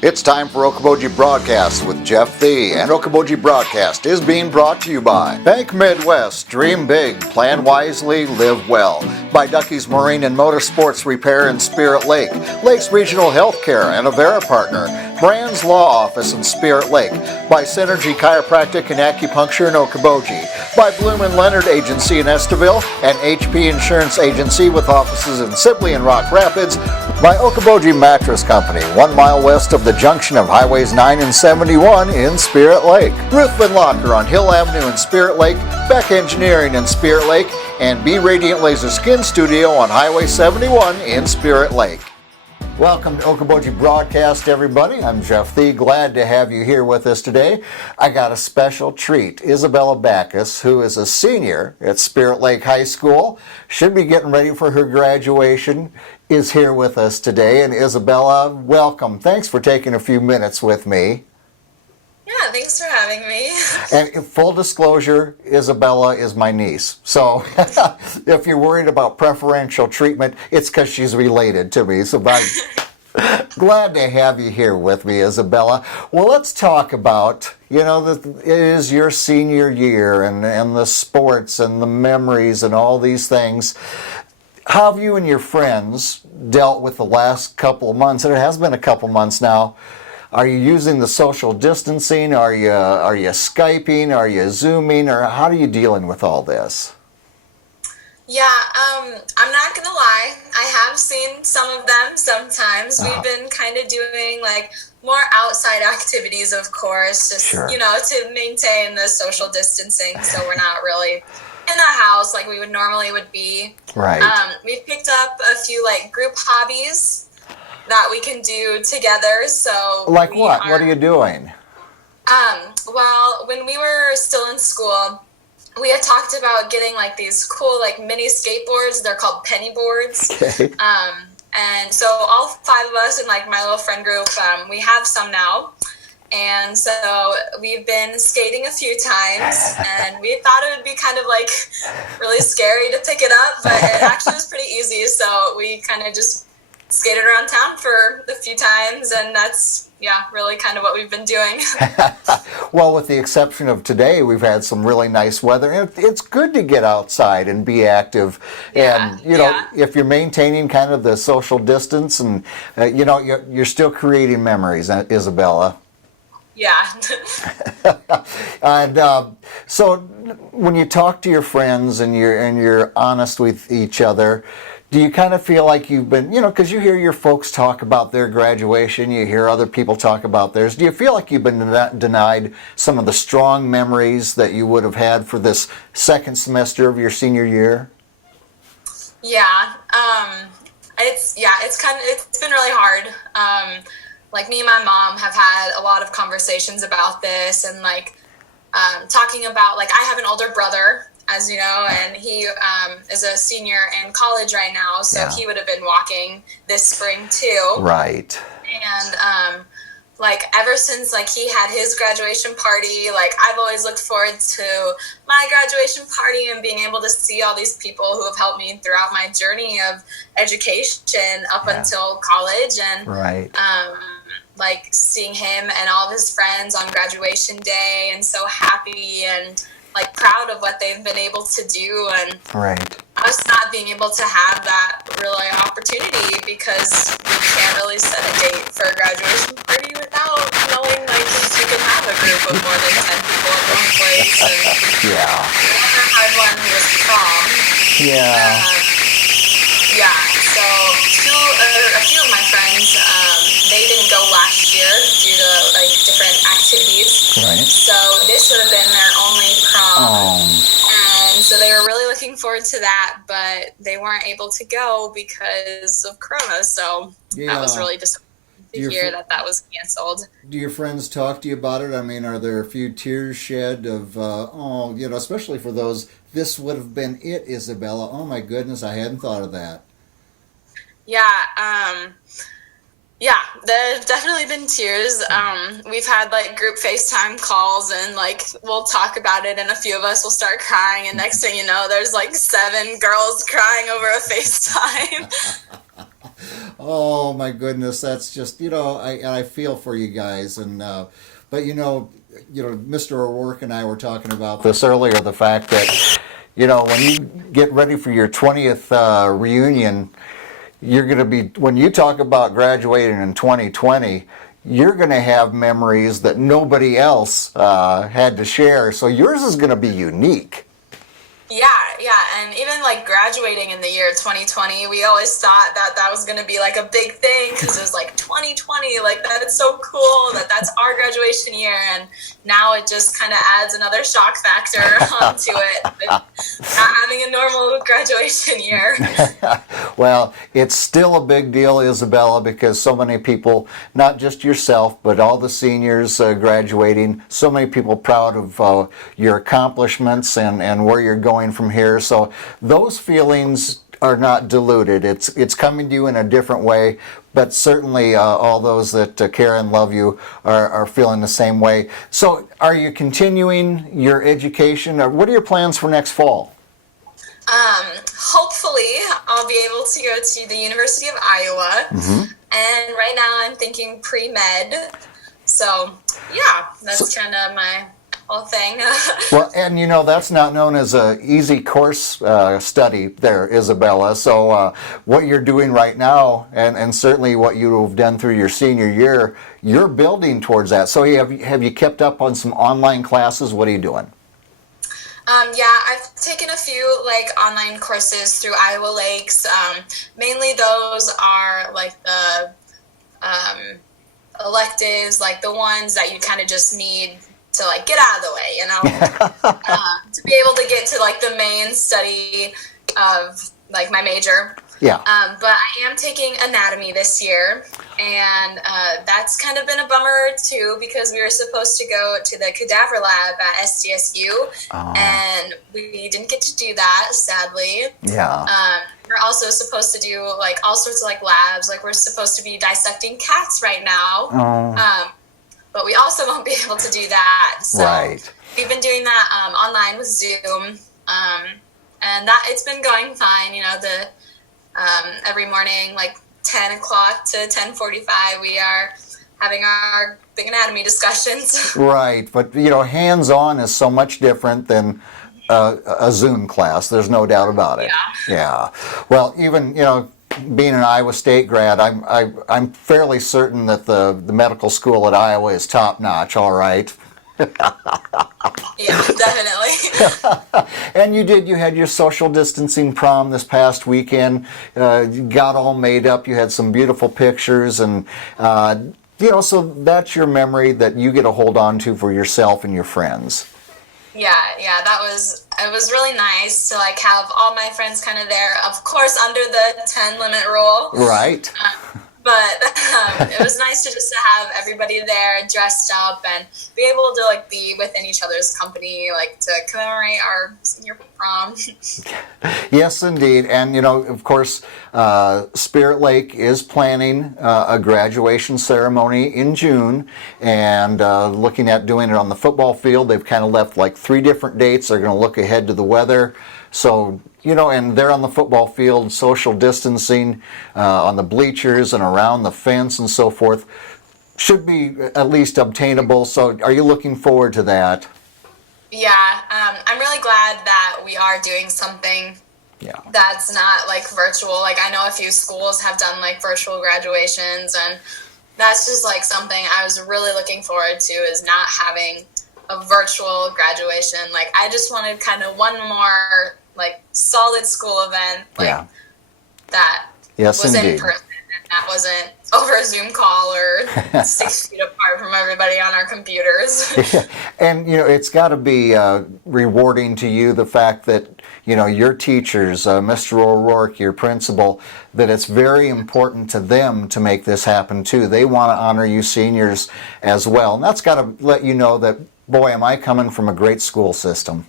It's time for Okoboji Broadcast with Jeff Thee, and Okoboji Broadcast is being brought to you by Bank Midwest, Dream Big, Plan Wisely, Live Well, by Ducky's Marine and Motorsports Repair in Spirit Lake, Lakes Regional Healthcare and Avera Partner, Brand's Law Office in Spirit Lake, by Synergy Chiropractic and Acupuncture in Okoboji, by Bloom and Leonard Agency in Estaville, and HP Insurance Agency with offices in Sibley and Rock Rapids, by Okoboji Mattress Company, 1 mile west of the junction of Highways 9 and 71 in Spirit Lake. Ruthven Locker on Hill Avenue in Spirit Lake, Beck Engineering in Spirit Lake, and B Radiant Laser Skin Studio on Highway 71 in Spirit Lake. Welcome to Okoboji Broadcast, everybody. I'm Jeff Thee. Glad to have you here with us today. I got a special treat. Isabella Backhaus, who is a senior at Spirit Lake High School, should be getting ready for her graduation, is here with us today. And Isabella, welcome. Thanks for taking a few minutes with me. Yeah, thanks for having me. And in full disclosure, Isabella is my niece. So if you're worried about preferential treatment, it's because she's related to me. So I'm glad to have you here with me, Isabella. Well, let's talk about, it is your senior year and the sports and the memories and all these things. How have you and your friends dealt with the last couple of months? And it has been a couple months now. Are you using the social distancing? Are you Skyping? Are you Zooming? Or how are you dealing with all this? Yeah, I'm not gonna lie. I have seen some of them sometimes. We've been kind of doing like more outside activities, of course, just, Sure. To maintain the social distancing. So we're not really in the house like we would be. Right. We've picked up a few like group hobbies that we can do together. So like what? What are you doing? Well, when we were still in school, we had talked about getting like these cool like mini skateboards. They're called penny boards. Okay. And so all 5 of us in like my little friend group, we have some now. And so we've been skating a few times, and we thought it would be kind of like really scary to pick it up, but it actually was pretty easy. So we kind of just skated around town for a few times, and that's really kind of what we've been doing. Well, with the exception of today, we've had some really nice weather, and it's good to get outside and be active. And if you're maintaining kind of the social distance, and you're still creating memories, Isabella. Yeah. And so when you talk to your friends and you're honest with each other, do you kind of feel like you've been, because you hear your folks talk about their graduation, you hear other people talk about theirs, do you feel like you've been denied some of the strong memories that you would have had for this second semester of your senior year? Yeah. It's been really hard. Like me and my mom have had a lot of conversations about this, and like talking about, like, I have an older brother, as you know, and he is a senior in college right now, so he would have been walking this spring too. Right. And like ever since like he had his graduation party, like I've always looked forward to my graduation party and being able to see all these people who have helped me throughout my journey of education up until college, and right. Like seeing him and all of his friends on graduation day, and so happy and like proud of what they've been able to do, and right. us not being able to have that really opportunity because we can't really set a date for a graduation party without knowing like if you can have a group of more than 10 people in one place. And yeah. the other hard one was prom. Yeah. So a few of my friends, they didn't go last year due to like different activities. Right. So this would have been their only prom. Oh. And so they were really looking forward to that, but they weren't able to go because of Corona. So that was really disappointing to hear that was canceled. Do your friends talk to you about it? I mean, are there a few tears shed of, especially for those, this would have been it, Isabella. Oh my goodness, I hadn't thought of that. Yeah, there's definitely been tears. We've had like group FaceTime calls, and like we'll talk about it, and a few of us will start crying, and next thing you know, there's like 7 girls crying over a FaceTime. Oh my goodness, that's just I feel for you guys, and but Mr. O'Rourke and I were talking about this earlier. The fact that when you get ready for your 20th reunion, you're going to be, when you talk about graduating in 2020, you're going to have memories that nobody else had to share. So yours is going to be unique. Yeah, and even like graduating in the year 2020, we always thought that that was going to be like a big thing because it was like 2020, like that is so cool that that's our graduation year, and now it just kind of adds another shock factor onto it, not having a normal graduation year. Well, it's still a big deal, Isabella, because so many people, not just yourself, but all the seniors graduating, so many people proud of your accomplishments and where you're going from here. So those feelings are not diluted. It's coming to you in a different way, but certainly all those that care and love you are feeling the same way. So are you continuing your education? Or what are your plans for next fall? Hopefully I'll be able to go to the University of Iowa. Mm-hmm. And right now I'm thinking pre-med. So yeah, that's kind of my whole thing. Well, and that's not known as a easy course study there, Isabella. So what you're doing right now, and certainly what you've done through your senior year, you're building towards that. So have you kept up on some online classes? What are you doing? Yeah, I've taken a few like online courses through Iowa Lakes. Mainly those are like the electives, like the ones that you kind of just need to like get out of the way, to be able to get to like the main study of like my major. Yeah. But I am taking anatomy this year, and that's kind of been a bummer too because we were supposed to go to the cadaver lab at SDSU, and we didn't get to do that, sadly. Yeah. We're also supposed to do like all sorts of like labs, like we're supposed to be dissecting cats right now. But we also won't be able to do that. So right. We've been doing that online with Zoom, and that it's been going fine. Every morning, like 10 o'clock to 10:45, we are having our big anatomy discussions. Right, but hands-on is so much different than a Zoom class. There's no doubt about it. Yeah. Well, even being an Iowa State grad, I'm fairly certain that the medical school at Iowa is top notch. All right. Yeah, definitely. And you had your social distancing prom this past weekend. You got all made up. You had some beautiful pictures, and so that's your memory that you get to hold on to for yourself and your friends. Yeah, it was really nice to like have all my friends kind of there, of course under the 10 limit rule. Right. But it was nice to just to have everybody there dressed up and be able to like be within each other's company, like to commemorate our senior prom. Yes, indeed. And, of course, Spirit Lake is planning a graduation ceremony in June and looking at doing it on the football field. They've kind of left like 3 different dates. They're going to look ahead to the weather. So, and they're on the football field, social distancing on the bleachers and around the fence and so forth. Should be at least obtainable. So are you looking forward to that? Yeah, I'm really glad that we are doing something that's not like virtual. Like I know a few schools have done like virtual graduations, and that's just like something I was really looking forward to, is not having a virtual graduation. Like I just wanted kind of one more like solid school event that was indeed. in person, and that wasn't over a Zoom call or 6 feet apart from everybody on our computers. And it's got to be rewarding to you, the fact that your teachers, Mr. O'Rourke, your principal, that it's very important to them to make this happen too. They want to honor you seniors as well, and that's got to let you know that, boy, am I coming from a great school system.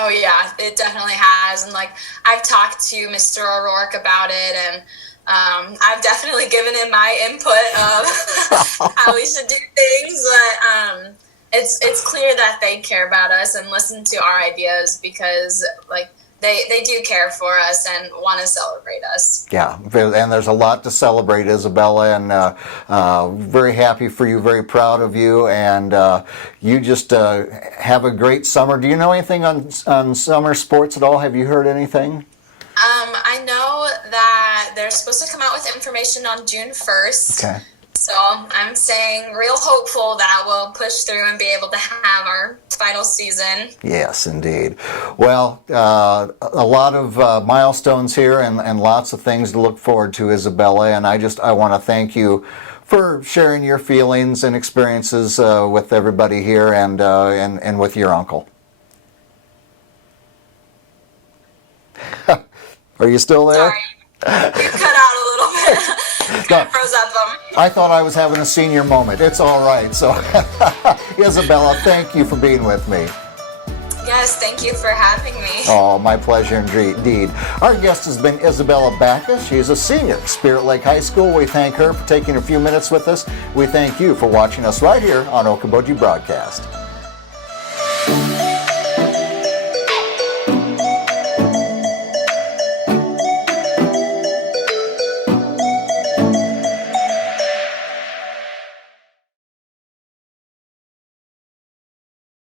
Oh yeah, it definitely has. And like I've talked to Mr. O'Rourke about it, and I've definitely given him my input of how we should do things. But it's clear that they care about us and listen to our ideas, because like they do care for us and want to celebrate us. Yeah, and there's a lot to celebrate, Isabella, and very happy for you, very proud of you, and you just have a great summer. Do you know anything on summer sports at all? Have you heard anything? I know that they're supposed to come out with information on June 1st. Okay. So I'm staying real hopeful that we'll push through and be able to have our final season. Yes, indeed. Well, a lot of milestones here and lots of things to look forward to, Isabella, and I want to thank you for sharing your feelings and experiences with everybody here and with your uncle. Are you still there? Sorry, you cut out a little bit. Kind of froze up on me. I thought I was having a senior moment. It's all right. So, Isabella, thank you for being with me. Yes, thank you for having me. Oh, my pleasure indeed. Our guest has been Isabella Backhaus. She's a senior at Spirit Lake High School. We thank her for taking a few minutes with us. We thank you for watching us right here on Okoboji Broadcast.